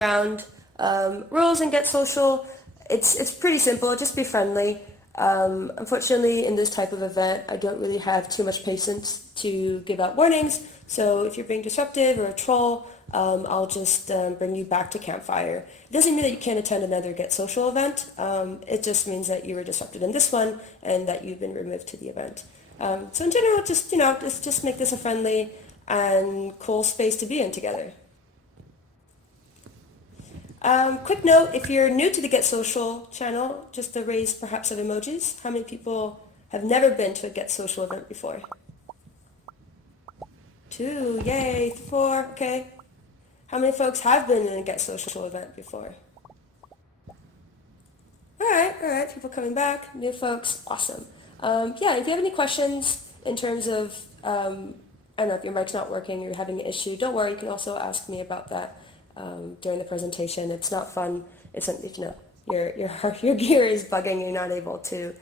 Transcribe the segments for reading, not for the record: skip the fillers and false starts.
around rules and Get Social. It's pretty simple. Just be friendly. Unfortunately, in this type of event, I don't really have too much patience to give out warnings. So if you're being disruptive or a troll, I'll just bring you back to campfire. It doesn't mean that you can't attend another Get Social event. It just means that you were disrupted in this one and that you've been removed to the event. So in general, just just make this a friendly and cool space to be in together. Quick note, if you're new to the Get Social channel, just a raise perhaps of emojis. How many people have never been to a Get Social event before? 2, yay, 4, okay. How many folks have been in a Get Social event before? All right, people coming back, new folks, awesome. Yeah, if you have any questions in terms of, I don't know, if your mic's not working or you're having an issue, don't worry, you can also ask me about that during the presentation. It's not fun. It's, your gear is bugging, you're not able to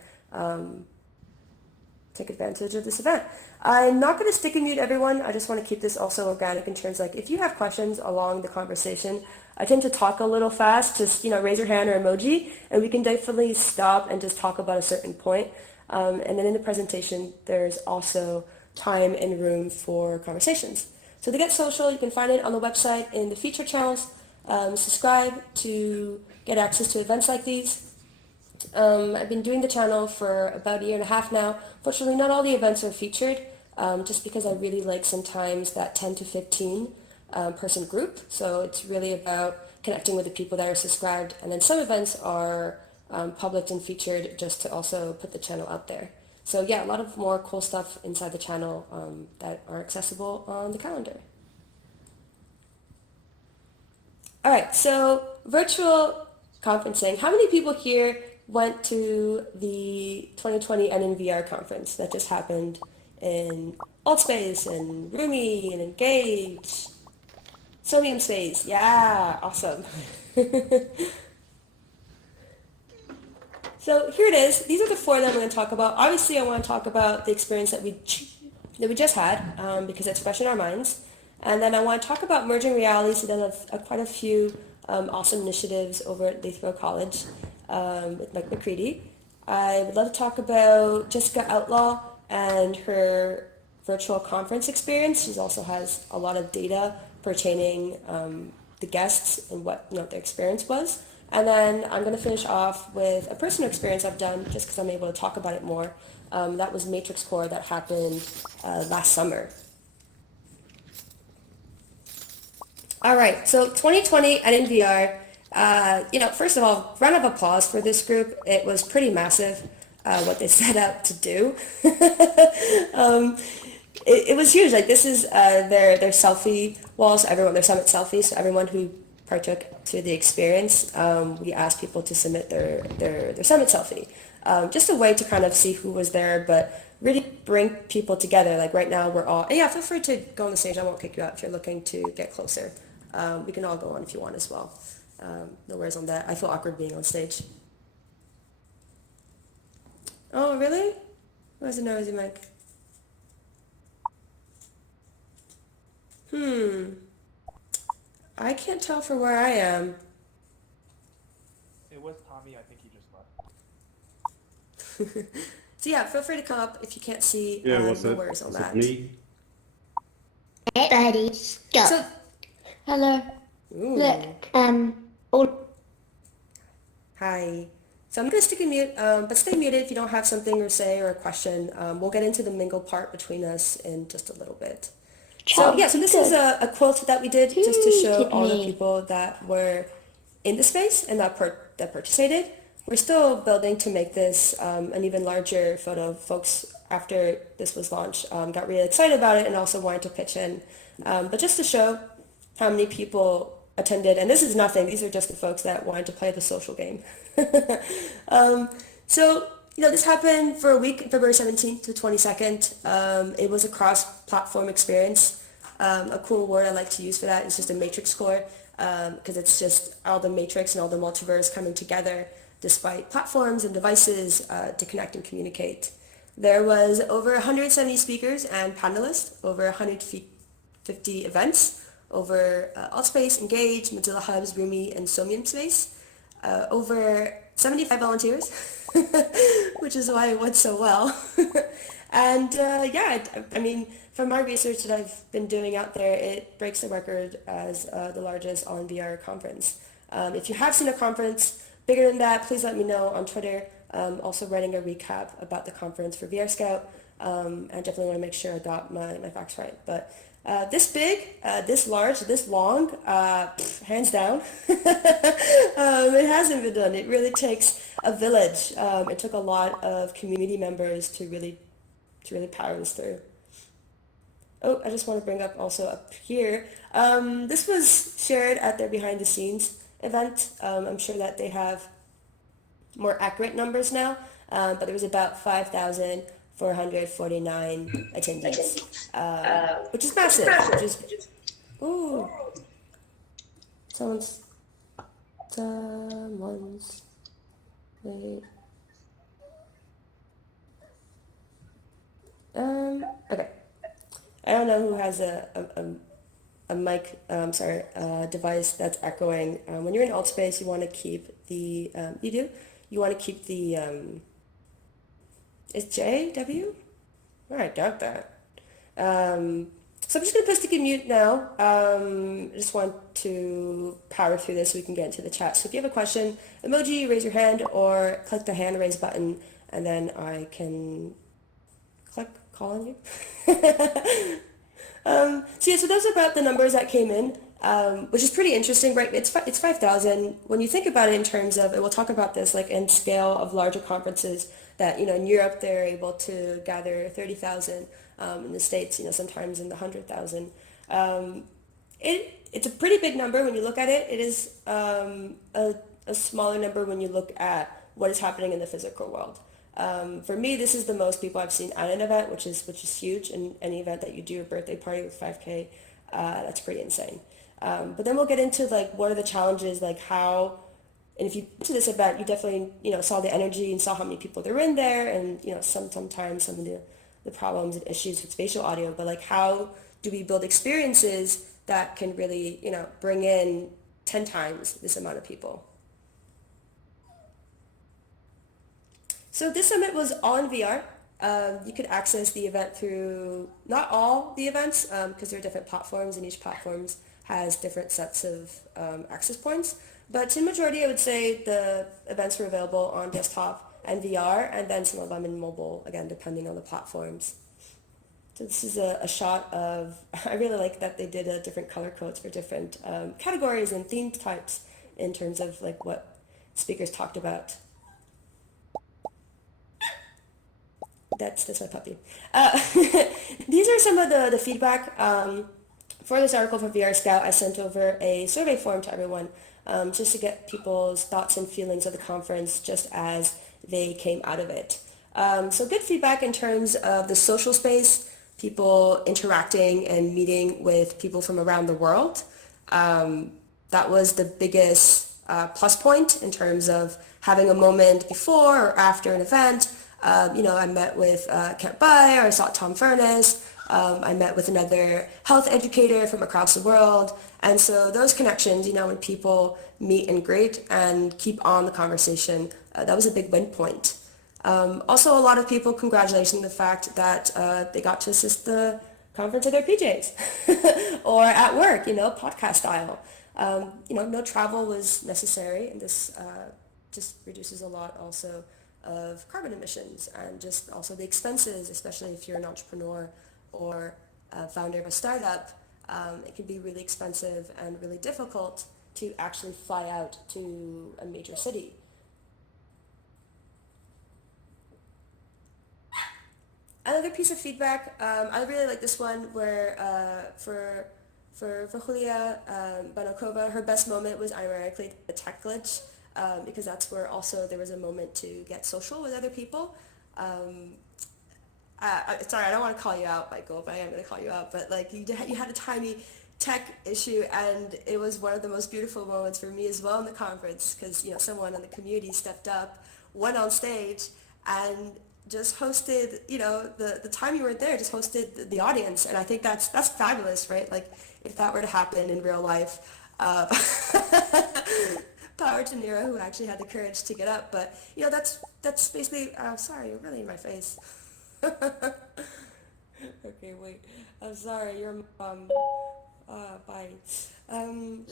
take advantage of this event. I'm not going to stick and mute everyone. I just want to keep this also organic in terms like if you have questions along the conversation, I tend to talk a little fast, just raise your hand or emoji, and we can definitely stop and just talk about a certain point. And then in the presentation, there's also time and room for conversations. So to Get Social, you can find it on the website in the feature channels. Subscribe to get access to events like these. I've been doing the channel for about a year and a half now. Fortunately, not all the events are featured, just because I really like sometimes that 10 to 15 person group. So it's really about connecting with the people that are subscribed. And then some events are published and featured just to also put the channel out there. So yeah, a lot of more cool stuff inside the channel that are accessible on the calendar. All right, so virtual conferencing. How many people here went to the 2020 NNVR conference that just happened in Altspace and Roomy and Engage? Sodium Space, yeah, awesome. So here it is. These are the four that I'm going to talk about. Obviously, I want to talk about the experience that we just had because it's fresh in our minds. And then I want to talk about merging realities. We've done quite a few awesome initiatives over at Lathrop College with Mike McCready. I would love to talk about Jessica Outlaw and her virtual conference experience. She also has a lot of data pertaining the guests and what their experience was. And then I'm going to finish off with a personal experience I've done just because I'm able to talk about it more. That was Matrix Core that happened last summer. All right, so 2020 at NVR, first of all, round of applause for this group. It was pretty massive what they set out to do. It was huge. Like this is their selfie walls. Everyone, their summit selfies. So everyone who partook to the experience, we asked people to submit their summit selfie. Just a way to kind of see who was there, but really bring people together. Like right now, we're all, yeah, feel free to go on the stage. I won't kick you out if you're looking to get closer. We can all go on if you want as well. No worries on that. I feel awkward being on stage. Oh, really? Where's the noisy mic? I can't tell for where I am. It was Tommy. I think he just left. So yeah, feel free to come up if you can't see. Yeah, No what's it? worries on Is that. it me? Hey, buddy. Go. So, Hello. ooh, Look. All. hi. So I'm gonna stick in mute, but stay muted if you don't have something to say or a question. We'll get into the mingle part between us in just a little bit. So yeah, so this is a quilt that we did just to show all the people that were in the space and that participated. We're still building to make this an even larger photo. Folks, after this was launched, got really excited about it and also wanted to pitch in. But just to show how many people attended, and this is nothing, these are just the folks that wanted to play the social game. So, this happened for a week, February 17th to 22nd. It was a cross-platform experience. A cool word I like to use for that is just a matrix core, because it's just all the matrix and all the multiverse coming together despite platforms and devices to connect and communicate. There was over 170 speakers and panelists, over 150 events, over Altspace, Engage, Mozilla Hubs, Rumi, and Somium Space. Over 75 volunteers, which is why it went so well. And yeah, I mean, from my research that I've been doing out there, it breaks the record as the largest all in VR conference. If you have seen a conference bigger than that, please let me know on Twitter. Also writing a recap about the conference for VR Scout. I definitely want to make sure I got my facts right. But this big, this large, this long, hands down, it hasn't been done. It really takes a village. It took a lot of community members to really power this through. Oh, I just want to bring up also up here. This was shared at their behind the scenes event. I'm sure that they have more accurate numbers now, but there was about 5,449 attendees, which is massive. Which is, ooh, someone's, someone's, wait, okay. I don't know who has a mic, device that's echoing. When you're in alt space, you want to keep the, you want to keep the, is J, W? I doubt that. So I'm just going to put sticky mute now. I just want to power through this so we can get into the chat. So if you have a question, emoji, raise your hand, or click the hand raise button, and then I can call on you. So yeah, so those are about the numbers that came in, which is pretty interesting, right? It's 5,000. When you think about it in terms of, and we'll talk about this like in scale of larger conferences that, in Europe they're able to gather 30,000, in the States, sometimes in the 100,000. It's a pretty big number when you look at it. It is a smaller number when you look at what is happening in the physical world. For me, this is the most people I've seen at an event, which is huge. And any event that you do, a birthday party with 5K, that's pretty insane. But then we'll get into like what are the challenges, like how, and if you went to this event, you definitely saw the energy and saw how many people there were in there, and sometimes some of the problems and issues with spatial audio. But like how do we build experiences that can really bring in 10 times this amount of people? So this summit was all in VR. You could access the event through, not all the events, because there are different platforms and each platform has different sets of access points. But to the majority, I would say the events were available on desktop and VR, and then some of them in mobile, again, depending on the platforms. So this is a shot of, I really like that they did different color codes for different categories and theme types in terms of like what speakers talked about. That's my puppy. These are some of the feedback for this article for VR Scout. I sent over a survey form to everyone just to get people's thoughts and feelings of the conference just as they came out of it. So good feedback in terms of the social space, people interacting and meeting with people from around the world. That was the biggest plus point in terms of having a moment before or after an event. I met with Kent Bayer, I saw Tom Furness, I met with another health educator from across the world. And so those connections, when people meet and greet and keep on the conversation, that was a big win point. Also, a lot of people congratulating the fact that they got to assist the conference in their PJs or at work, podcast style. No travel was necessary, and this just reduces a lot also of carbon emissions and just also the expenses, especially if you're an entrepreneur or a founder of a startup. It can be really expensive and really difficult to actually fly out to a major city. Another piece of feedback, I really like this one where for Julia Banakova, her best moment was ironically the tech glitch. Because that's where also there was a moment to get social with other people. Sorry, I don't want to call you out, Michael, but I am going to call you out. But like you had a tiny tech issue, and it was one of the most beautiful moments for me as well in the conference because someone in the community stepped up, went on stage, and just hosted, the time you were there, just hosted the audience. And I think that's fabulous, right? Like if that were to happen in real life, power to Nero who actually had the courage to get up. But that's basically, sorry, you're really in my face. Okay, wait. I'm sorry, your mom. Bye. Um,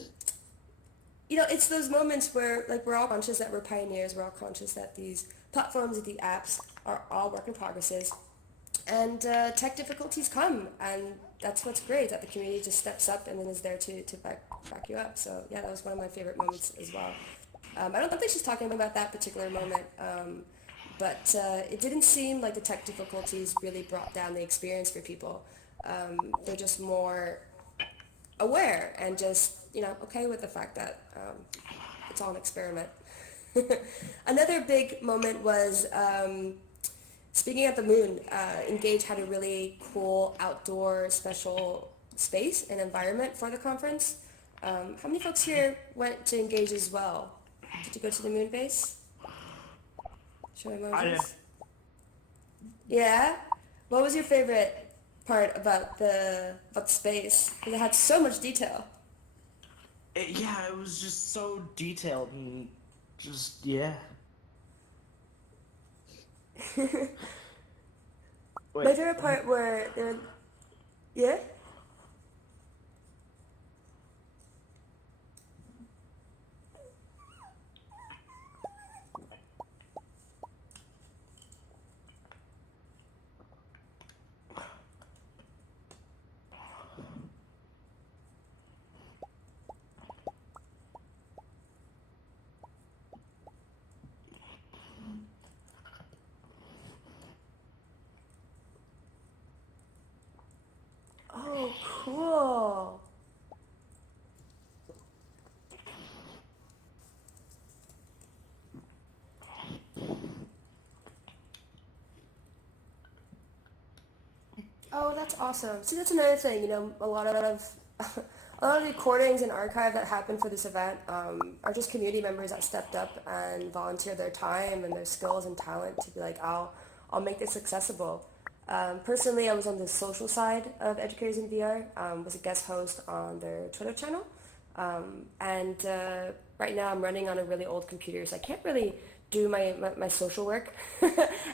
it's those moments where like we're all conscious that we're pioneers. We're all conscious that these platforms and the apps are all work in progresses, and tech difficulties come, and that's what's great that the community just steps up and then is there to back you up. So yeah, that was one of my favorite moments as well. I don't think she's talking about that particular moment, but it didn't seem like the tech difficulties really brought down the experience for people. They're just more aware and just okay with the fact that it's all an experiment. Another big moment was speaking at the moon. Engage had a really cool outdoor special space and environment for the conference. How many folks here went to Engage as well? Did you go to the moon base? Show I didn't. emojis. Yeah. What was your favorite part about the space? Because it had so much detail. Yeah, it was just so detailed and just yeah. My Wait, favorite part were there. Yeah. Oh, cool. Oh, that's awesome. See, that's another thing. A lot of a lot of recordings and archive that happened for this event are just community members that stepped up and volunteered their time and their skills and talent to be like, I'll make this accessible. Personally, I was on the social side of Educators in VR. Was a guest host on their Twitter channel, and right now I'm running on a really old computer, so I can't really do my social work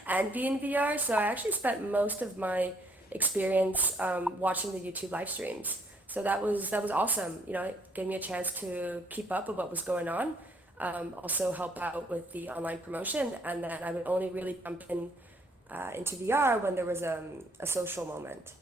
and be in VR. So I actually spent most of my experience watching the YouTube live streams. So that was awesome. It gave me a chance to keep up with what was going on. Also help out with the online promotion, and then I would only really jump in into VR when there was a social moment.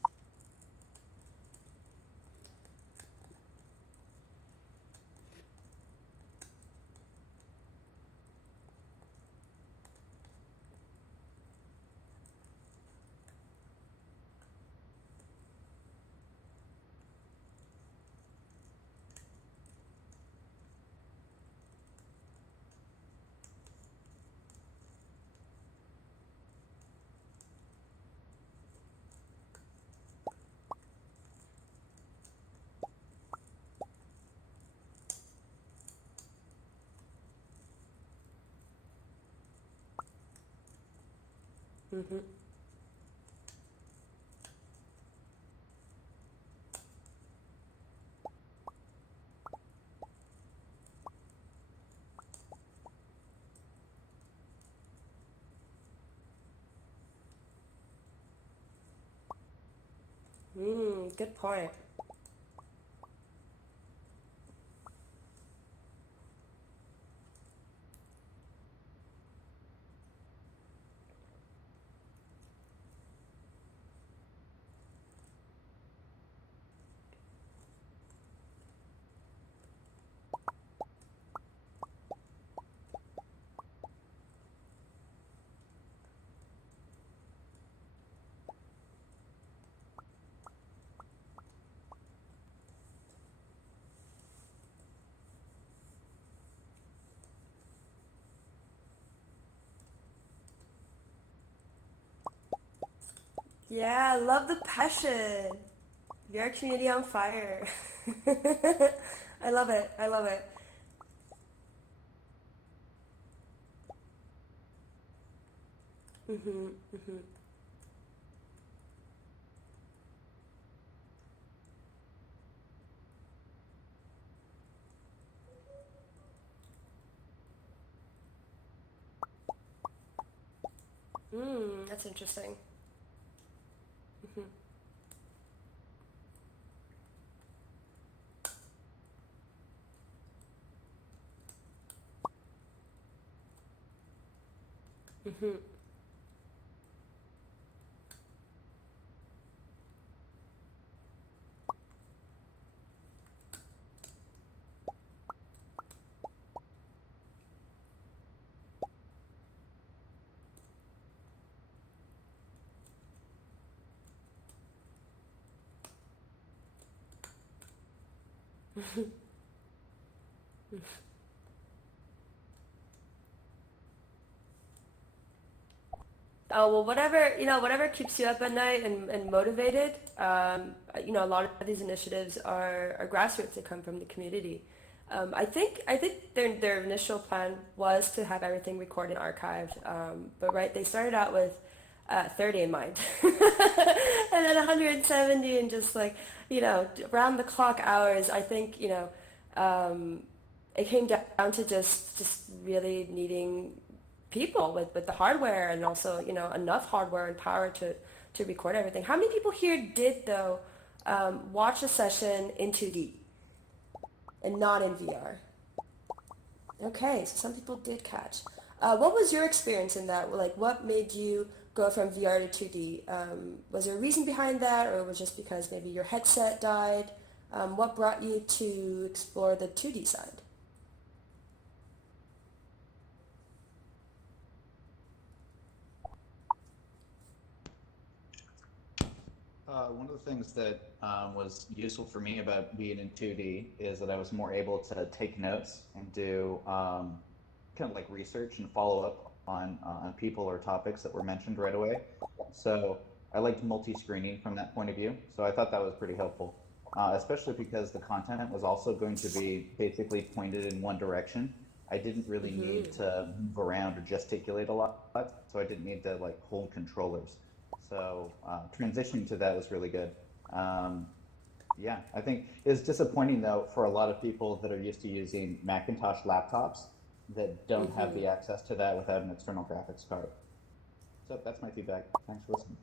Hmm. Good point. Yeah, I love the passion. VR community on fire. I love it. I love it. Mhm. Mhm. That's interesting. Mhm. Mhm. Oh, well, whatever keeps you up at night and motivated. A lot of these initiatives are grassroots. They come from the community. I think their initial plan was to have everything recorded and archived. But right, they started out with 30 in mind, and then 170, and just like round the clock hours. I think it came down to just really needing people with the hardware, and also enough hardware and power to record everything. How many people here did though watch a session in 2D and not in VR? Okay, so some people did catch. What was your experience in that? Like, what made you go from VR to 2D? Was there a reason behind that, or was it just because maybe your headset died? What brought you to explore the 2D side? One of the things that was useful for me about being in 2D is that I was more able to take notes and do kind of like research and follow up on people or topics that were mentioned right away. So I liked multi-screening from that point of view. So I thought that was pretty helpful, especially because the content was also going to be basically pointed in one direction. I didn't really need Mm-hmm. to move around or gesticulate a lot, so I didn't need to like hold controllers. So transitioning to that was really good. Um, yeah, I think it's disappointing though for a lot of people that are used to using Macintosh laptops that don't have Mm-hmm. the access to that without an external graphics card. So that's my feedback. Thanks for listening.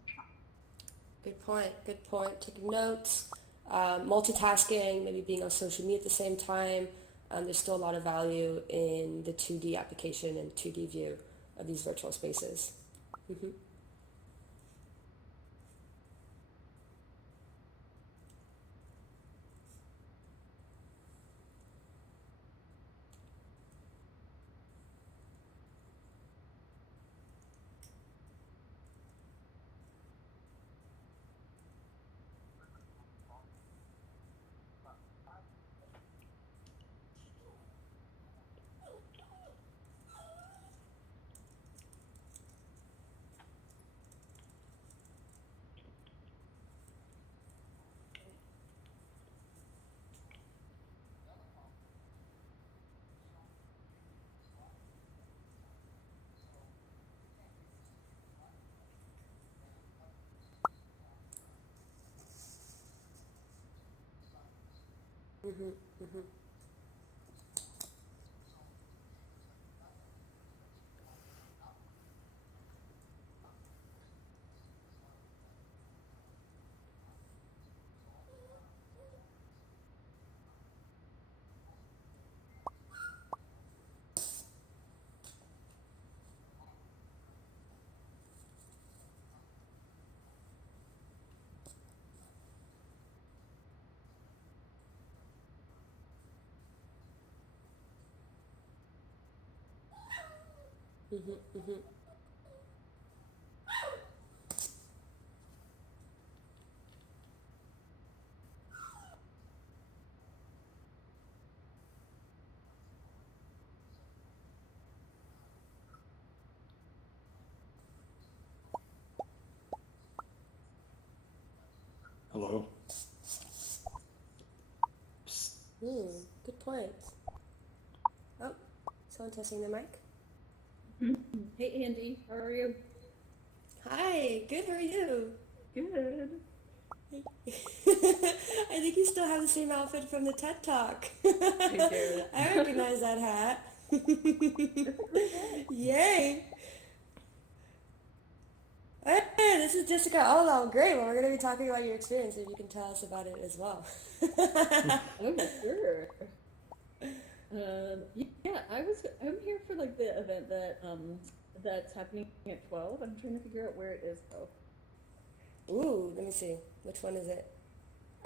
Good point. Good point. Taking notes, multitasking, maybe being on social media at the same time. There's still a lot of value in the 2D application and 2D view of these virtual spaces. Hmm. Hmm. Hmm. Hmm. Hmm. Hello. Good point. Oh, someone testing the mic? Hey Andy, how are you? Hi, good, how are you? Good. I think you still have the same outfit from the TED Talk. I do. I recognize that hat. It's a great hat. Yay! Hey, this is Jessica. Oh, great. Well, we're going to be talking about your experience, if you can tell us about it as well. Oh, sure. Yeah, I'm here for like the event that's happening at 12. I'm trying to figure out where it is though. Ooh, let me see. Which one is it?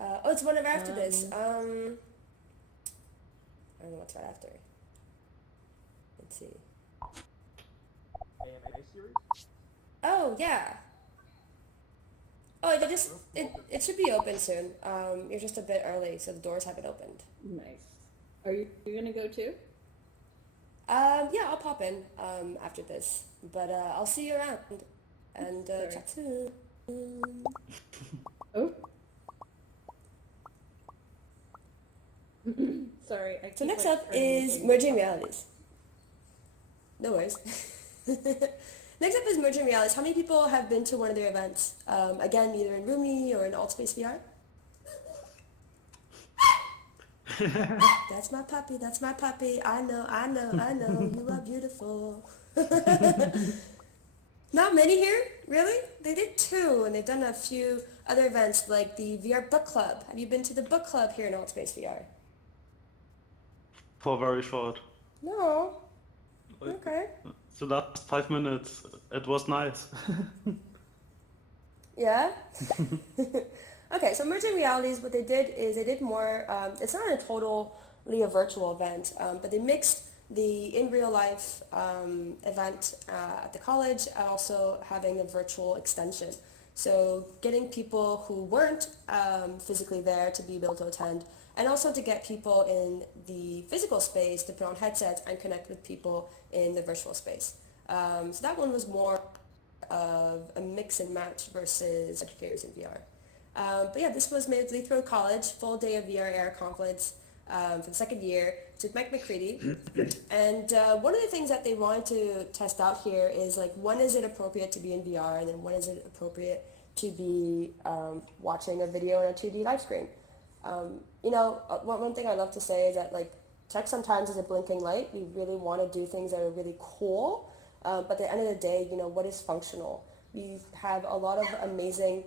Oh, it's one of after this. Um, I don't know what's right after. Let's see. AMA series? Oh, yeah. Oh, it should be open soon. You're just a bit early, so the doors haven't opened. nice. Are you gonna go too? Yeah, I'll pop in after this, but I'll see you around and Sorry. chat soon. Oh. Sorry, I So keep next like up turning is things merging off. realities. No worries. Next up is merging realities. How many people have been to one of their events? Again, either in Rumi or in AltSpace VR? That's my puppy, that's my puppy. I know, I know, I know, you are beautiful. Not many here, really? They did two, and they've done a few other events like the VR Book Club. Have you been to the book club here in AltSpace VR? For very short. No. Like, Okay. the last 5 minutes, it was nice. Yeah? Okay, so merging realities, what they did is they did more, it's not a totally a virtual event, but they mixed the in real life event at the college and also having a virtual extension. So getting people who weren't physically there to be able to attend, and also to get people in the physical space to put on headsets and connect with people in the virtual space. So that one was more of a mix and match versus educators in VR. But yeah, this was made at Leithrow College, full day of VR Air conference for the second year. Took Mike McCready. And one of the things that they wanted to test out here is like when is it appropriate to be in VR and then when is it appropriate to be watching a video on a 2D live screen. One thing I love to say is that like tech sometimes is a blinking light. We really want to do things that are really cool, but at the end of the day, what is functional? We have a lot of amazing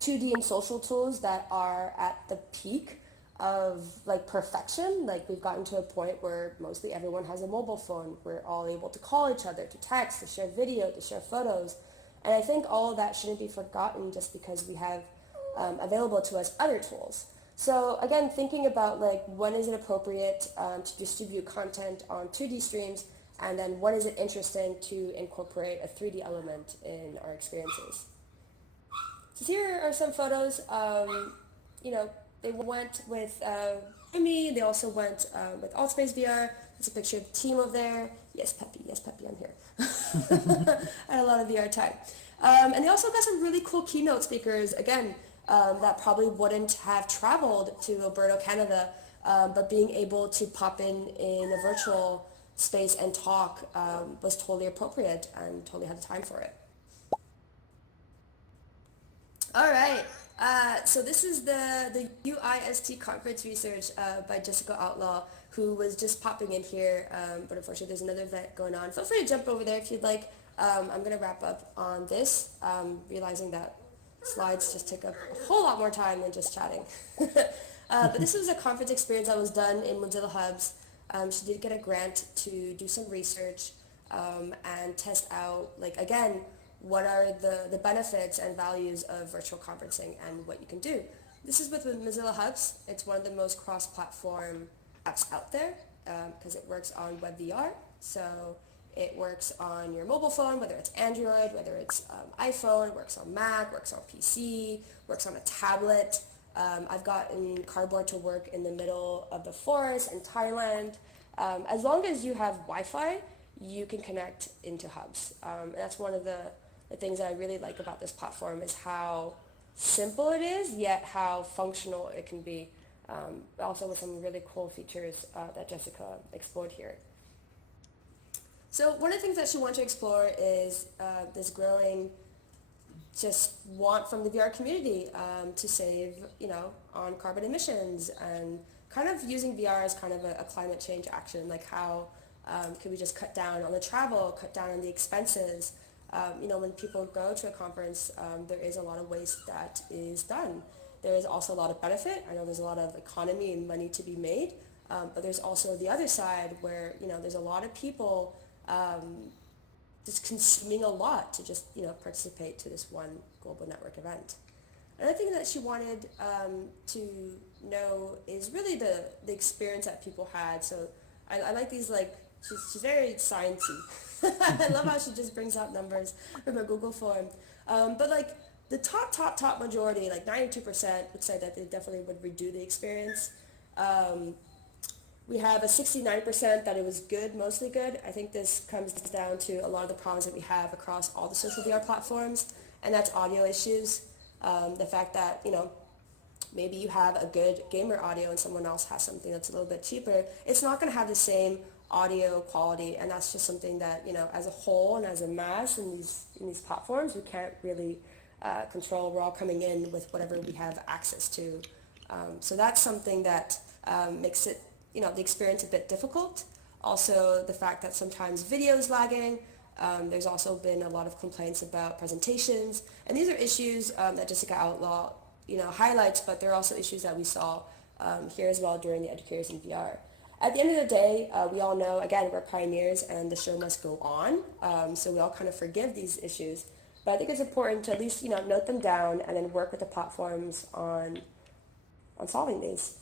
2D and social tools that are at the peak of like perfection. Like we've gotten to a point where mostly everyone has a mobile phone. We're all able to call each other, to text, to share video, to share photos. And I think all of that shouldn't be forgotten just because we have available to us other tools. So again, thinking about like when is it appropriate to distribute content on 2D streams, and then when is it interesting to incorporate a 3D element in our experiences. So here are some photos. They went with me. They also went with AltSpace VR. There's a picture of the team over there. Yes, Peppy, I'm here. I had a lot of VR time. And they also got some really cool keynote speakers, again, that probably wouldn't have traveled to Alberta, Canada, but being able to pop in a virtual space and talk was totally appropriate and totally had the time for it. All right. So this is the UIST conference research by Jessica Outlaw, who was just popping in here, but unfortunately there's another event going on. Feel free to jump over there if you'd like. I'm going to wrap up on this, realizing that slides just take up a whole lot more time than just chatting. But this was a conference experience that was done in Mozilla Hubs. She did get a grant to do some research and test out, like, again, what are the benefits and values of virtual conferencing and what you can do. This is with Mozilla Hubs. It's one of the most cross-platform apps out there because it works on WebVR. So it works on your mobile phone, whether it's Android, whether it's iPhone, it works on Mac, works on PC, works on a tablet. I've gotten Cardboard to work in the middle of the forest in Thailand. As long as you have Wi-Fi, you can connect into Hubs. And that's one of the things that I really like about this platform is how simple it is, yet how functional it can be. Also with some really cool features that Jessica explored here. So one of the things that she wanted to explore is this growing just want from the VR community to save, on carbon emissions and kind of using VR as kind of a climate change action, like how can we just cut down on the travel, cut down on the expenses. When people go to a conference, there is a lot of waste that is done. There is also a lot of benefit. I know there's a lot of economy and money to be made, but there's also the other side where, there's a lot of people just consuming a lot to just, participate to this one global network event. Another thing that she wanted to know is really the experience that people had. So I like these, like, she's very sciencey. I love how she just brings out numbers from a Google form. But like the top majority, like 92% would say that they definitely would redo the experience. We have a 69% that it was good, mostly good. I think this comes down to a lot of the problems that we have across all the social VR platforms, and that's audio issues. The fact that, maybe you have a good gamer audio and someone else has something that's a little bit cheaper, it's not going to have the same audio quality, and that's just something that, as a whole and as a mass in these platforms, we can't really control. We're all coming in with whatever we have access to. So that's something that makes it, the experience a bit difficult. Also, the fact that sometimes video is lagging. There's also been a lot of complaints about presentations, and these are issues that Jessica Outlaw, highlights, but they're also issues that we saw here as well during the Educators in VR. At the end of the day, we all know, again, we're pioneers and the show must go on, so we all kind of forgive these issues. But I think it's important to at least, note them down and then work with the platforms on solving these.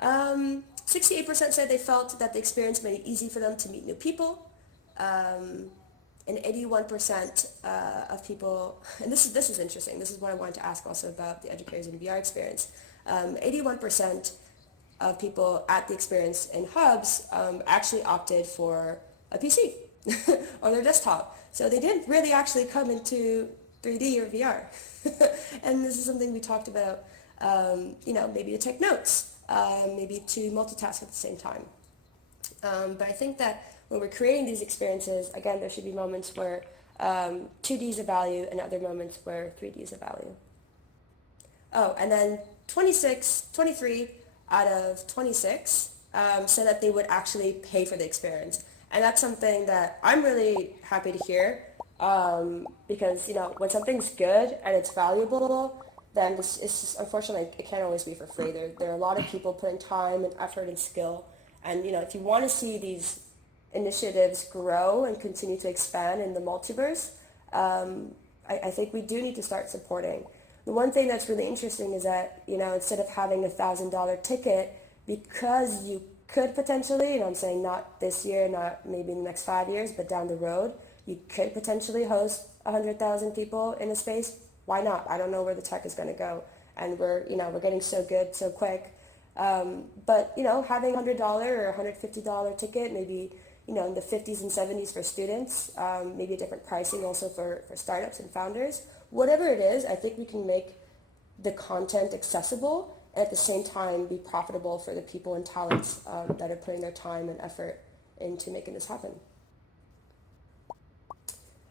68% said they felt that the experience made it easy for them to meet new people. And 81% of people, and this is interesting, this is what I wanted to ask also about the Educators in VR experience. 81% of people at the experience in hubs actually opted for a PC or their desktop. So they didn't really actually come into 3D or VR. And this is something we talked about, maybe to take notes, maybe to multitask at the same time. But I think that when we're creating these experiences, again, there should be moments where 2D is a value and other moments where 3D is a value. Oh, and then 23 out of 26 said that they would actually pay for the experience. And that's something that I'm really happy to hear because, when something's good and it's valuable, then it's just, unfortunately, it can't always be for free. There are a lot of people putting time and effort and skill. And, if you want to see these initiatives grow and continue to expand in the multiverse, I think we do need to start supporting. The one thing that's really interesting is that, instead of having a $1,000 ticket, because you could potentially, I'm saying not this year, not maybe in the next 5 years, but down the road, you could potentially host 100,000 people in a space. Why not? I don't know where the tech is going to go. And we're getting so good so quick. But, having $100 or $150 ticket, maybe, in the 50s and 70s for students, maybe a different pricing also for startups and founders. Whatever it is, I think we can make the content accessible and at the same time be profitable for the people and talents that are putting their time and effort into making this happen.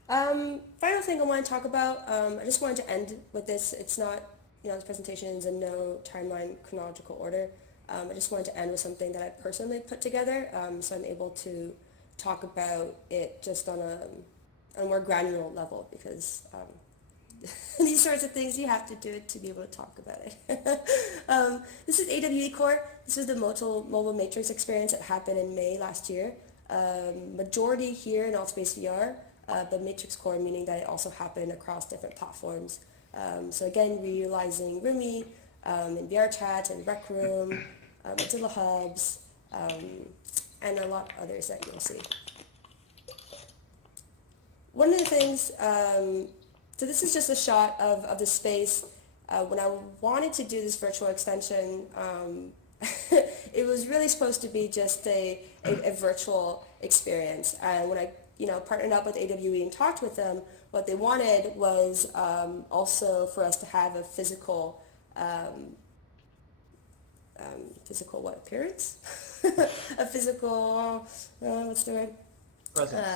Final thing I want to talk about, I just wanted to end with this. It's not, this presentation is in no timeline chronological order. I just wanted to end with something that I personally put together, so I'm able to talk about it just on a more granular level because these sorts of things, you have to do it to be able to talk about it. This is AWE Core. This is the mobile matrix experience that happened in May last year. Majority here in Altspace VR, but matrix core meaning that it also happened across different platforms. So again, we're utilizing Rumi in VR chat and Rec Room, Mozilla Hubs, and a lot of others that you'll see. One of the things, so this is just a shot of the space. When I wanted to do this virtual extension, it was really supposed to be just a virtual experience. And when I partnered up with AWE and talked with them, what they wanted was also for us to have a physical what appearance? A physical, what's the word? Presence.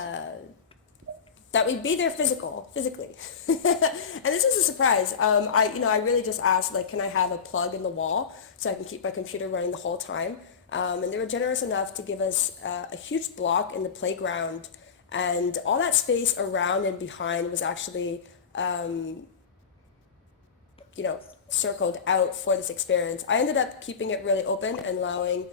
that we'd be there physically. And this was a surprise. I really just asked, like, can I have a plug in the wall so I can keep my computer running the whole time? And they were generous enough to give us a huge block in the playground, and all that space around and behind was actually, circled out for this experience. I ended up keeping it really open and allowing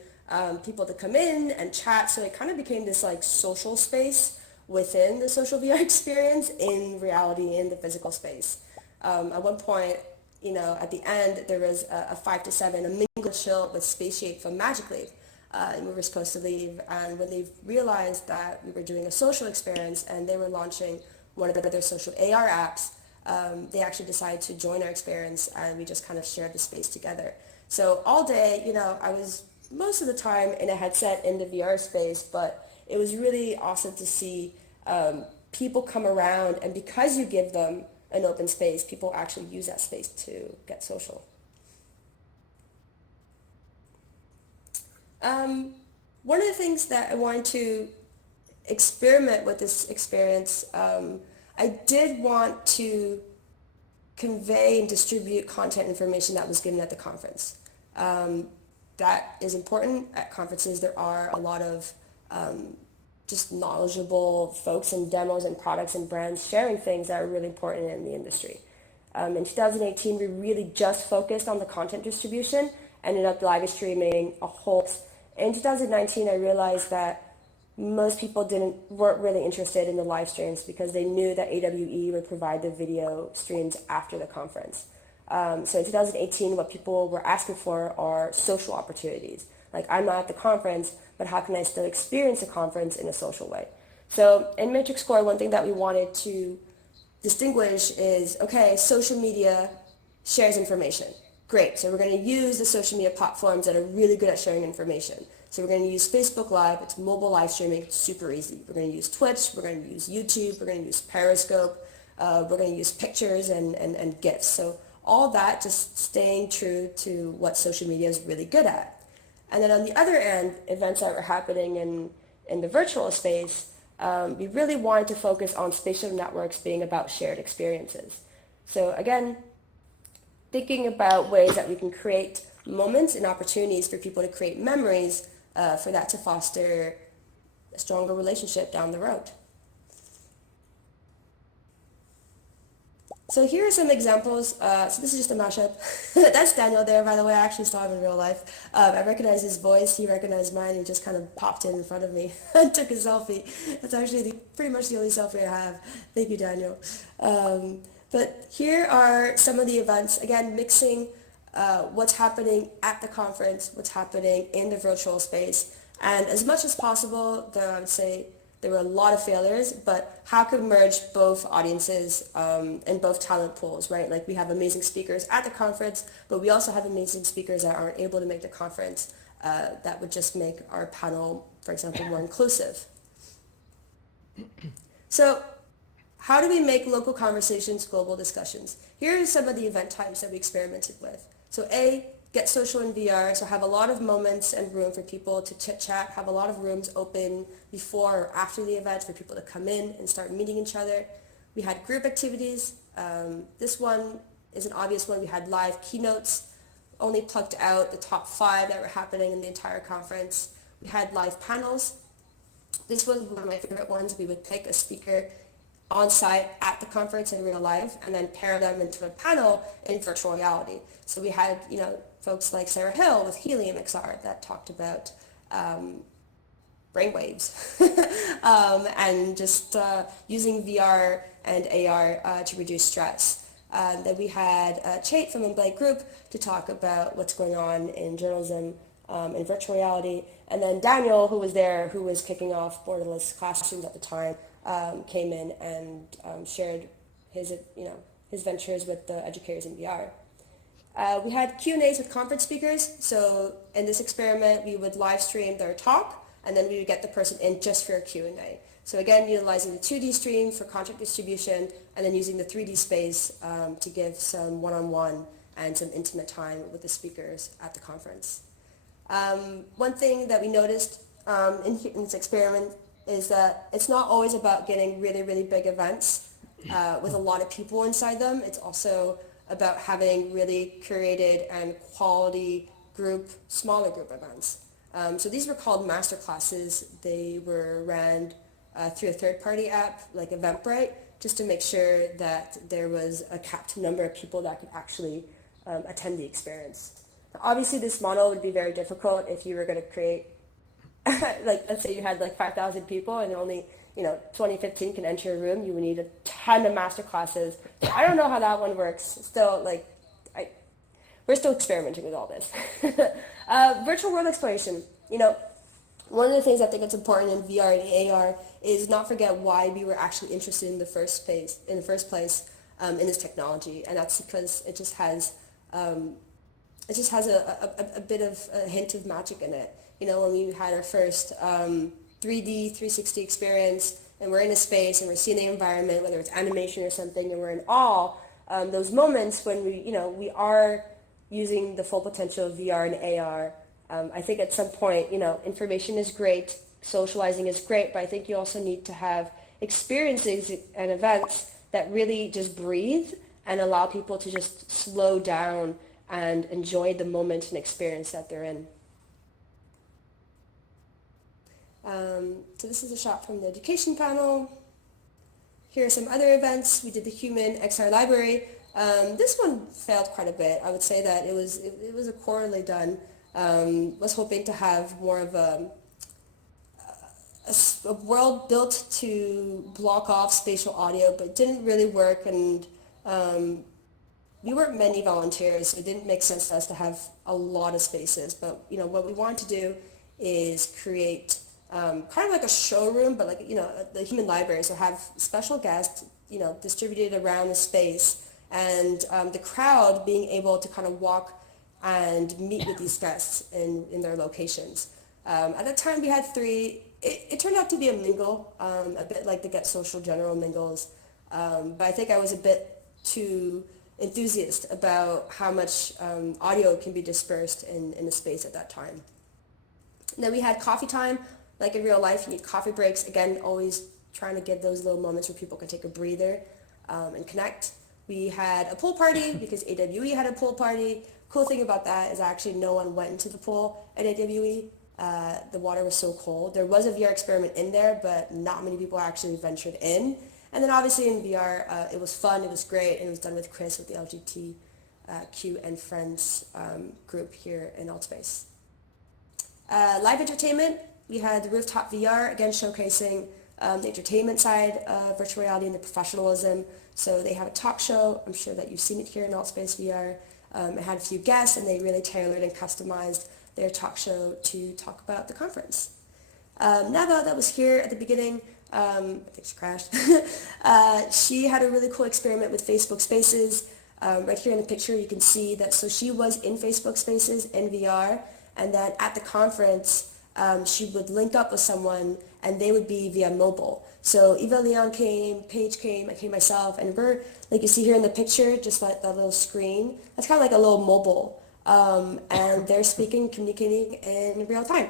people to come in and chat, so it kind of became this like social space within the social VR experience in reality in the physical space. At one point, at the end, there was a 5 to 7, a mingle chill with Spatial from Magic Leap. And we were supposed to leave, and when they realized that we were doing a social experience and they were launching one of their social AR apps, they actually decided to join our experience, and we just kind of shared the space together. So all day, I was most of the time in a headset in the VR space, but it was really awesome to see people come around, and because you give them an open space, people actually use that space to get social. One of the things that I wanted to experiment with this experience, I did want to convey and distribute content information that was given at the conference. That is important. At conferences, there are a lot of just knowledgeable folks and demos and products and brands sharing things that are really important in the industry. In 2018, we really just focused on the content distribution, ended up live streaming a whole. In 2019, I realized that most people weren't really interested in the live streams because they knew that AWE would provide the video streams after the conference. So in 2018, what people were asking for are social opportunities. Like, I'm not at the conference, but how can I still experience a conference in a social way? So in Matrix Core, one thing that we wanted to distinguish is, okay, social media shares information. Great, so we're going to use the social media platforms that are really good at sharing information. So we're going to use Facebook Live, it's mobile live streaming, it's super easy. We're going to use Twitch, we're going to use YouTube, we're going to use Periscope, we're going to use pictures and GIFs. So all that just staying true to what social media is really good at. And then on the other end, events that were happening in the virtual space, we really wanted to focus on spatial networks being about shared experiences. So again, thinking about ways that we can create moments and opportunities for people to create memories for that to foster a stronger relationship down the road. So here are some examples. So this is just a mashup. That's Daniel there, by the way. I actually saw him in real life. I recognized his voice. He recognized mine. He just kind of popped in front of me and took a selfie. That's actually pretty much the only selfie I have. Thank you, Daniel. But here are some of the events, again, mixing what's happening at the conference, what's happening in the virtual space. And as much as possible, I would say there were a lot of failures, but how could merge both audiences and both talent pools, right? Like, we have amazing speakers at the conference, but we also have amazing speakers that aren't able to make the conference that would just make our panel, for example, more inclusive. So how do we make local conversations global discussions? Here are some of the event types that we experimented with. So A, get social in VR, so have a lot of moments and room for people to chit-chat, have a lot of rooms open before or after the event for people to come in and start meeting each other. We had group activities. This one is an obvious one. We had live keynotes, only plucked out the top 5 that were happening in the entire conference. We had live panels. This was one of my favorite ones. We would pick a speaker on site at the conference in real life and then pair them into a panel in virtual reality. So we had, folks like Sarah Hill with Helium XR that talked about brainwaves and just using VR and AR to reduce stress. Then we had Chait from the Blake Group to talk about what's going on in journalism in virtual reality. And then Daniel, who was there, who was kicking off borderless classrooms at the time, came in and shared his ventures with the educators in VR. We had Q&As with conference speakers. So in this experiment, we would live stream their talk, and then we would get the person in just for a Q&A. So again, utilizing the 2D stream for content distribution, and then using the 3D space to give some one-on-one and some intimate time with the speakers at the conference. One thing that we noticed in this experiment is that it's not always about getting really, really big events with a lot of people inside them. It's also about having really curated and quality smaller group events. So these were called master classes. They were ran through a third-party app like Eventbrite, just to make sure that there was a capped number of people that could actually attend the experience. Now, obviously, this model would be very difficult if you were going to create, like, let's say you had like 5,000 people and only 2015 can enter a room. You would need a ton of master classes. So I don't know how that one works. Still, like, we're still experimenting with all this. Virtual world exploration. One of the things I think it's important in VR and AR is not forget why we were actually interested in the first place, in in this technology, and that's because it just has a bit of a hint of magic in it. When we had our first 3D 360 experience, and we're in a space and we're seeing the environment, whether it's animation or something, and we're in awe. Those moments when we are using the full potential of VR and AR. I think at some point, information is great, socializing is great, but I think you also need to have experiences and events that really just breathe and allow people to just slow down and enjoy the moment and experience that they're in. So this is a shot from the education panel. Here are some other events. We did the Human XR Library. This one failed quite a bit. I would say that it was poorly done. Was hoping to have more of a world built to block off spatial audio, but it didn't really work, and we weren't many volunteers, so it didn't make sense to us to have a lot of spaces. But what we want to do is create kind of like a showroom, but like the human library, so have special guests distributed around the space, and the crowd being able to kind of walk and meet with these guests in their locations. At that time we had 3. It turned out to be a mingle, a bit like the Get Social General mingles, but I think I was a bit too enthusiastic about how much audio can be dispersed in the space at that time. And then we had coffee time. Like in real life, you need coffee breaks. Again, always trying to give those little moments where people can take a breather and connect. We had a pool party because AWE had a pool party. Cool thing about that is actually no one went into the pool at AWE. The water was so cold. There was a VR experiment in there, but not many people actually ventured in. And then obviously in VR, it was fun, it was great, and it was done with Chris with the LGBTQ and Friends group here in Altspace. Live entertainment, we had the Rooftop VR, again showcasing the entertainment side of virtual reality and the professionalism. So they have a talk show. I'm sure that you've seen it here in Altspace VR. It had a few guests, and they really tailored and customized their talk show to talk about the conference. Nava, that was here at the beginning, I think she crashed. She had a really cool experiment with Facebook Spaces. Right here in the picture, you can see that. So she was in Facebook Spaces in VR, and then at the conference, she would link up with someone, and they would be via mobile. So Eva Leon came, Paige came, I came myself, and we're, like you see here in the picture, just like that little screen, that's kind of like a little mobile. And they're speaking, communicating in real time.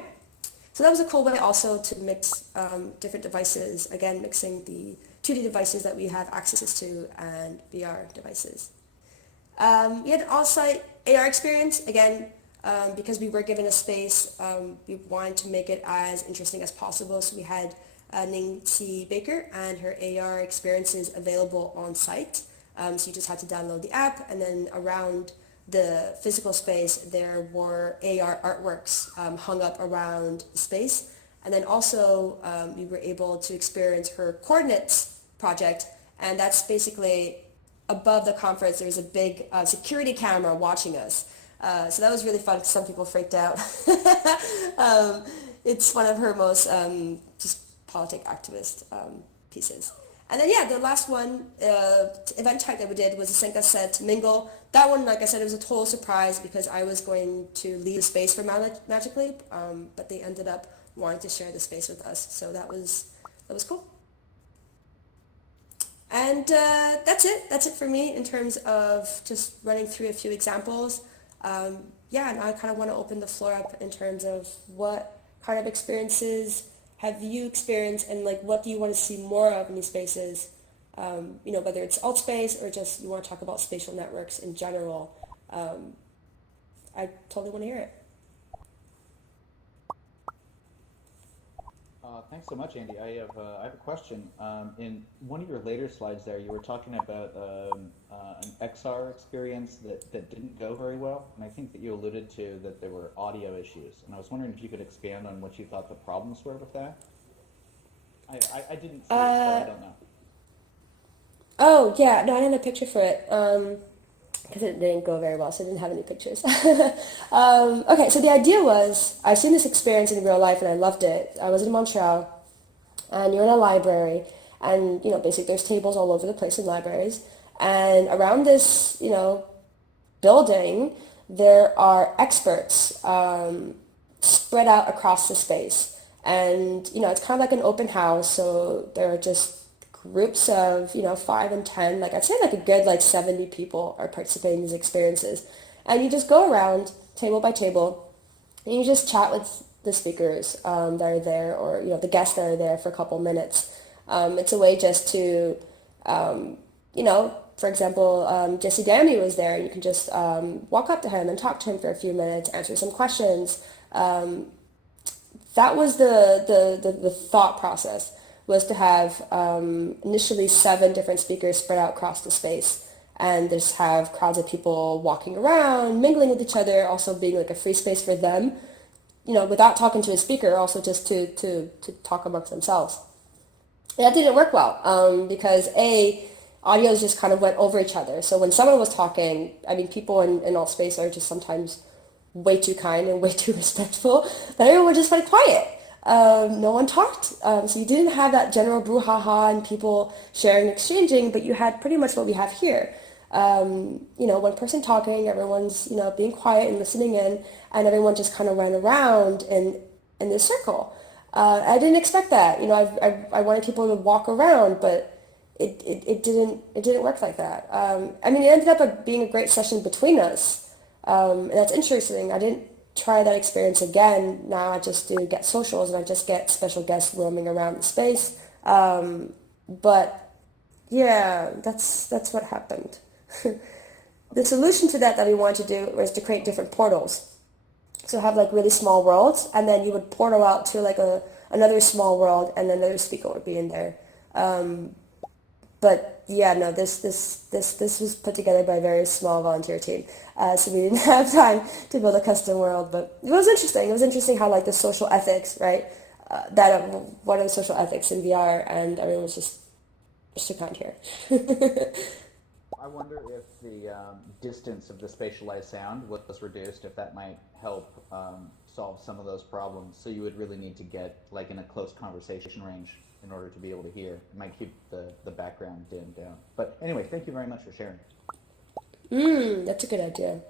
So that was a cool way also to mix different devices, again, mixing the 2D devices that we have access to and VR devices. We had an on-site AR experience, again, because we were given a space, we wanted to make it as interesting as possible. So we had Nancy Baker and her AR experiences available on site. So you just had to download the app, and then around the physical space there were AR artworks hung up around the space. And then also we were able to experience her coordinates project, and that's basically above the conference there's a big security camera watching us. So that was really fun because some people freaked out. It's one of her most just politic activist pieces. And then yeah, the last one, event type that we did was a Senka set Mingle. That one, like I said, it was a total surprise because I was going to leave the space for Magic Leap, but they ended up wanting to share the space with us. So that was cool. And that's it. That's it for me in terms of just running through a few examples. Yeah, and I kind of want to open the floor up in terms of what kind of experiences have you experienced, and like what do you want to see more of in these spaces? Whether it's alt space or just you want to talk about spatial networks in general. I totally want to hear it. Thanks so much, Andy. I have a question. In one of your later slides there, you were talking about an XR experience that didn't go very well, and I think that you alluded to that there were audio issues. And I was wondering if you could expand on what you thought the problems were with that. I didn't see it, so I Uh, don't know. oh yeah, no, I didn't have a picture for it. Because it didn't go very well, so I didn't have any pictures. Okay, so the idea was I've seen this experience in real life and I loved it. I was in Montreal, and you're in a library, and basically there's tables all over the place in libraries, and around this building there are experts spread out across the space, and it's kind of like an open house, so there are just groups of 5 and 10, like I'd say like a good like 70 people are participating in these experiences, and you just go around table by table and you just chat with the speakers that are there, or the guests that are there for a couple minutes. It's a way just to, for example, Jesse Dandy was there, and you can just walk up to him and talk to him for a few minutes, answer some questions. That was the thought process, was to have initially 7 different speakers spread out across the space, and just have crowds of people walking around, mingling with each other, also being like a free space for them, without talking to a speaker, also just to talk amongst themselves. And that didn't work well because audios just kind of went over each other. So when someone was talking, I mean, people in all space are just sometimes way too kind and way too respectful that everyone just went quiet. No one talked. So you didn't have that general brouhaha and people sharing and exchanging, but you had pretty much what we have here. One person talking, everyone's, being quiet and listening in, and everyone just kind of ran around in this circle. I didn't expect that. I wanted people to walk around, but it didn't work like that. I mean, it ended up being a great session between us, and that's interesting. I didn't try that experience again. Now I just do get socials, and I just get special guests roaming around the space. But yeah, that's what happened. The solution to that we wanted to do was to create different portals. So have like really small worlds, and then you would portal out to like another small world, and then another speaker would be in there. But yeah, no, this was put together by a very small volunteer team, so we didn't have time to build a custom world. But it was interesting. It was interesting how like the social ethics, right? What are the social ethics in VR, and everyone was just too kind here. I wonder if the distance of the spatialized sound was reduced, if that might help solve some of those problems. So you would really need to get like in a close conversation range in order to be able to hear. It might keep the background dimmed down. But anyway, thank you very much for sharing. That's a good idea.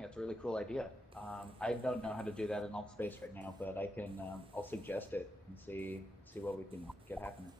think it's a really cool idea. I don't know how to do that in alt space right now, but I can. I'll suggest it and see what we can get happening.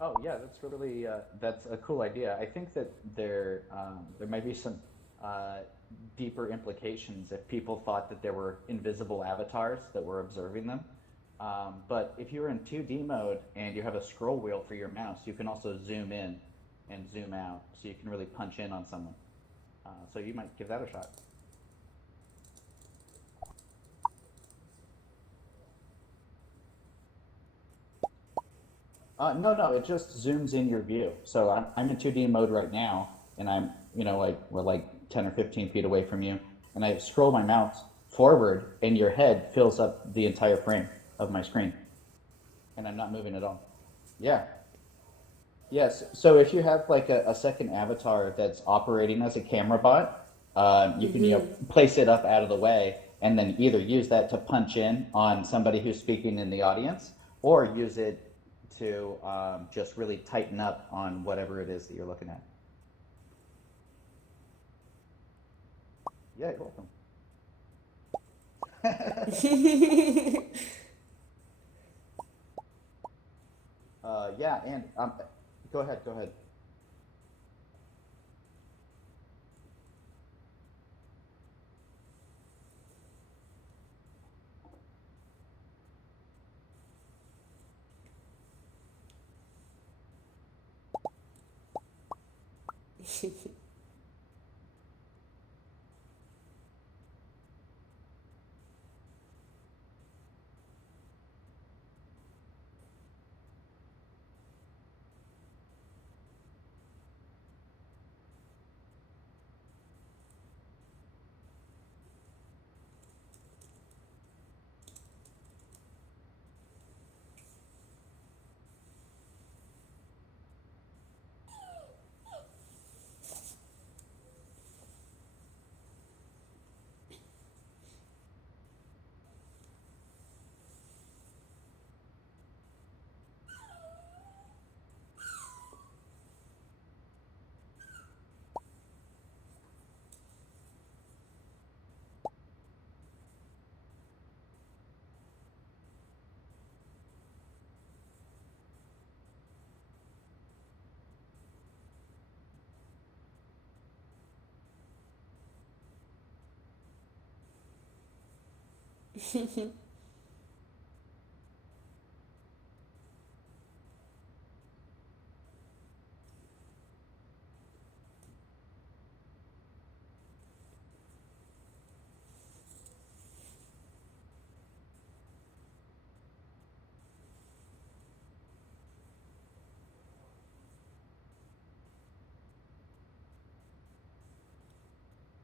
Oh yeah, that's a cool idea. I think that there might be some uh, deeper implications if people thought that there were invisible avatars that were observing them. But if you're in 2D mode and you have a scroll wheel for your mouse, you can also zoom in and zoom out, so you can really punch in on someone. So you might give that a shot. No, it just zooms in your view. So I'm in 2D mode right now, and I'm, like we're like 10 or 15 feet away from you, and I scroll my mouse forward, and your head fills up the entire frame of my screen, and I'm not moving at all. Yeah. Yes. So if you have like a second avatar that's operating as a camera bot, you can place it up out of the way, and then either use that to punch in on somebody who's speaking in the audience, or use it to just really tighten up on whatever it is that you're looking at. Yeah, you're welcome. Yeah, and go ahead, go ahead.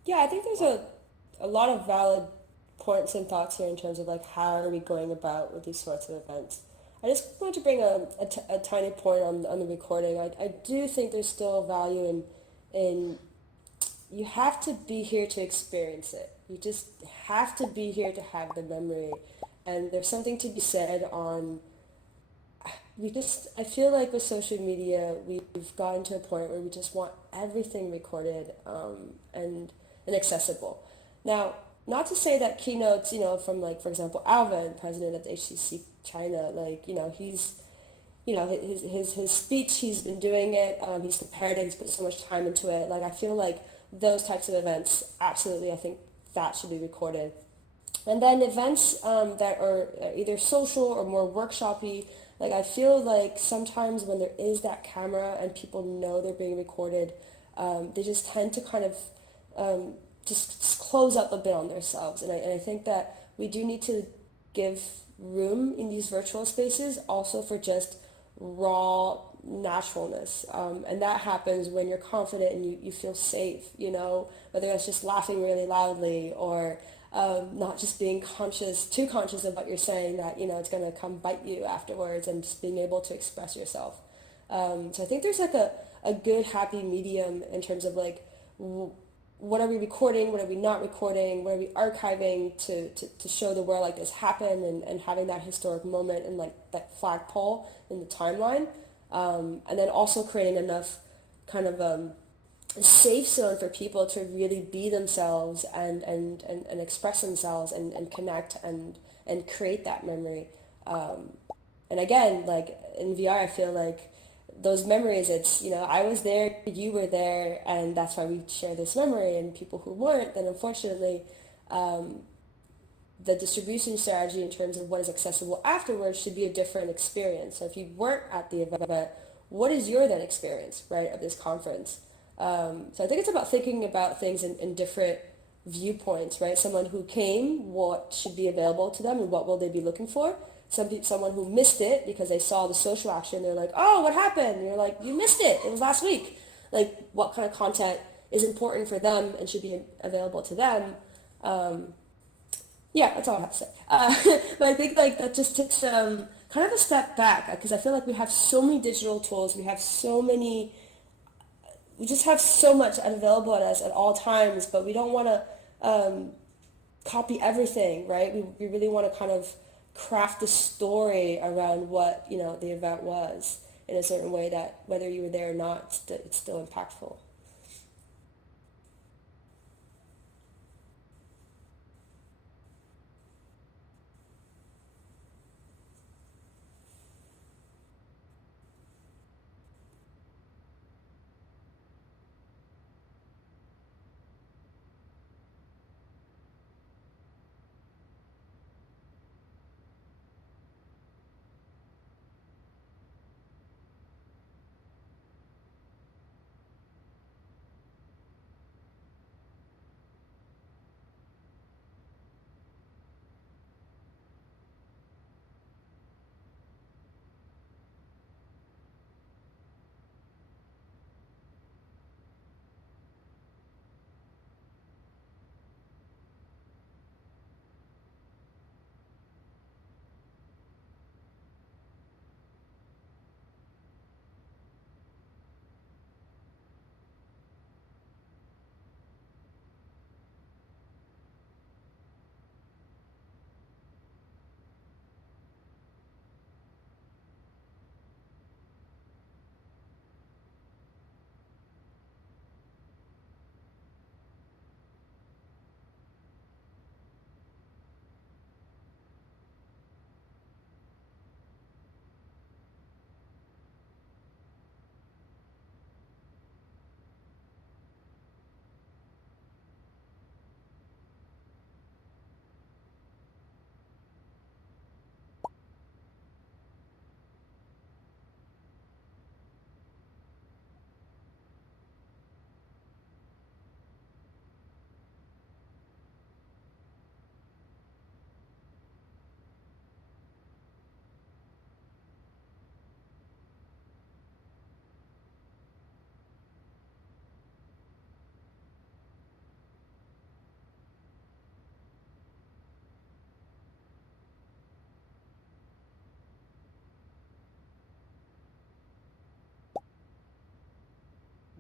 Yeah, I think there's a lot of valid points and thoughts here in terms of like how are we going about with these sorts of events. I just wanted to bring a tiny point on the recording. I do think there's still value in you have to be here to experience it. You just have to be here to have the memory. And there's something to be said on I feel like with social media, we've gotten to a point where we just want everything recorded and accessible. Now, not to say that keynotes, from like, for example, Alvin, president of the HCC China, like, his speech, he's been doing it, he's prepared it, he's put so much time into it. Like, I feel like those types of events, absolutely, I think that should be recorded. And then events that are either social or more workshopy, like I feel like sometimes when there is that camera and people know they're being recorded, they just tend to kind of um, just close up a bit on themselves. And I think that we do need to give room in these virtual spaces also for just raw naturalness. And that happens when you're confident and you feel safe, whether it's just laughing really loudly or not just being too conscious of what you're saying that, it's going to come bite you afterwards and just being able to express yourself. So I think there's like a good happy medium in terms of like, what are we recording, what are we not recording, what are we archiving to show the world like this happened and having that historic moment and like that flagpole in the timeline. And then also creating enough kind of a safe zone for people to really be themselves and express themselves and connect and create that memory. And again, like in VR, I feel like those memories, it's, I was there, you were there, and that's why we share this memory. And people who weren't, then unfortunately, the distribution strategy in terms of what is accessible afterwards should be a different experience. So if you weren't at the event, what is your then experience, right, of this conference? So I think it's about thinking about things in different viewpoints, right? Someone who came, what should be available to them and what will they be looking for? Someone who missed it because they saw the social action, they're like, oh, what happened? And you're like, you missed it. It was last week. Like, what kind of content is important for them and should be available to them? Yeah, that's all I have to say. But I think like that just takes kind of a step back because I feel like we have so many digital tools. We just have so much available at us at all times, but we don't want to copy everything, right? We really want to kind of craft the story around what, the event was in a certain way that whether you were there or not, it's still impactful.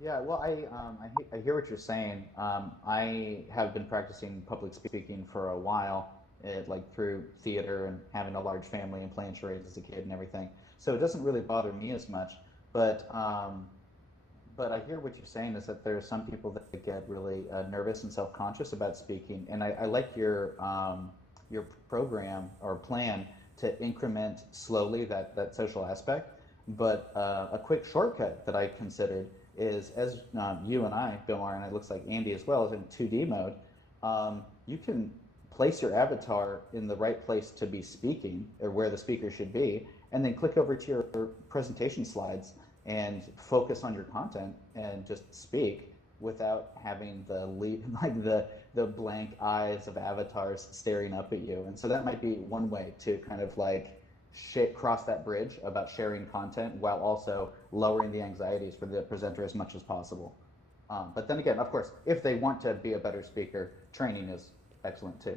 Yeah, well, I hear what you're saying. I have been practicing public speaking for a while, like through theater and having a large family and playing charades as a kid and everything. So it doesn't really bother me as much. But but I hear what you're saying is that there are some people that get really nervous and self-conscious about speaking. And I like your program or plan to increment slowly that social aspect. But a quick shortcut that I considered is as you and I, Bilmar, and it looks like Andy as well, is in 2D mode. You can place your avatar in the right place to be speaking, or where the speaker should be, and then click over to your presentation slides and focus on your content and just speak without having the like the blank eyes of avatars staring up at you. And so that might be one way to kind of like cross that bridge about sharing content while also lowering the anxieties for the presenter as much as possible. But then again, of course, if they want to be a better speaker, training is excellent too.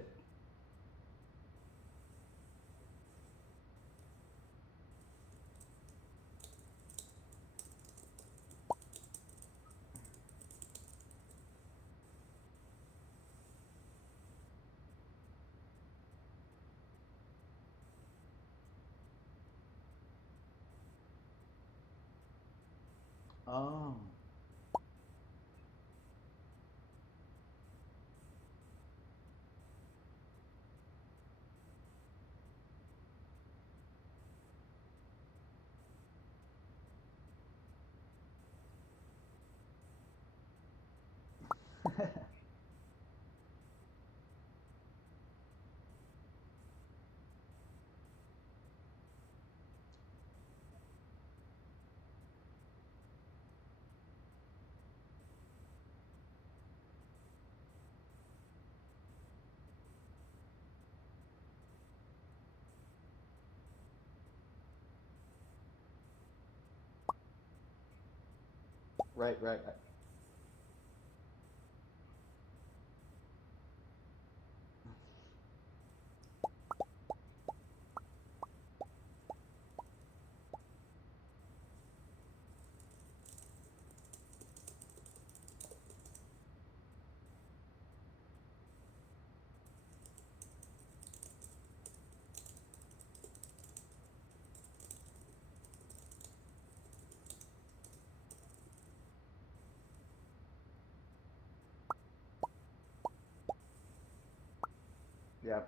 Oh. Right, right. Yeah.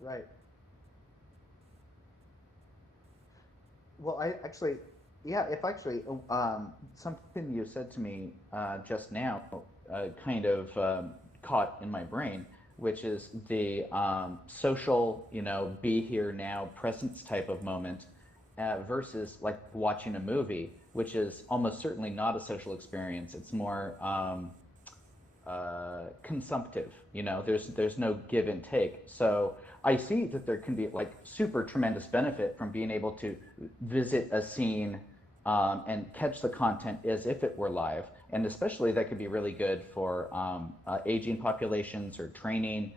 Right. Well, I actually, yeah, if actually, something you said to me just now kind of caught in my brain, which is the social, be here now, presence type of moment versus like watching a movie, which is almost certainly not a social experience. It's more consumptive. There's no give and take. So I see that there can be like super tremendous benefit from being able to visit a scene and catch the content as if it were live, and especially that could be really good for aging populations or training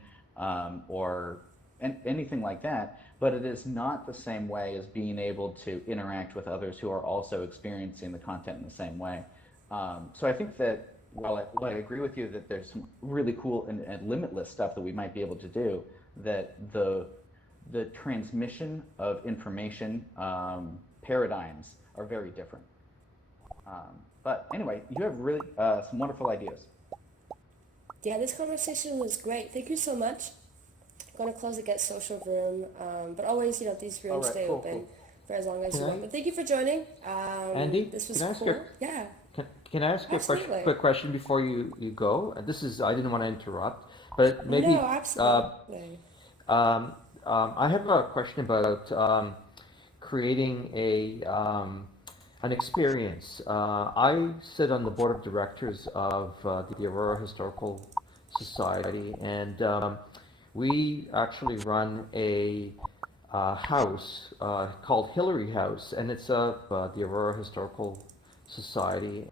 or anything like that. But it is not the same way as being able to interact with others who are also experiencing the content in the same way. So I think that while I agree with you that there's some really cool and limitless stuff that we might be able to do, that the transmission of information paradigms are very different. But anyway, you have really some wonderful ideas. Yeah, this conversation was great. Thank you so much. I'm gonna close the Get Social room, but always, these All rooms right, stay cool, open cool. for as long as Can you I, want. But thank you for joining. Andy? This was Can I ask cool. Yeah, can I ask you a absolutely. quick question before you go? This is I didn't want to interrupt, but No, maybe absolutely. I have a question about creating an experience. I sit on the board of directors of the Aurora Historical Society, and we actually run a house called Hillary House, and it's of the Aurora Historical Society.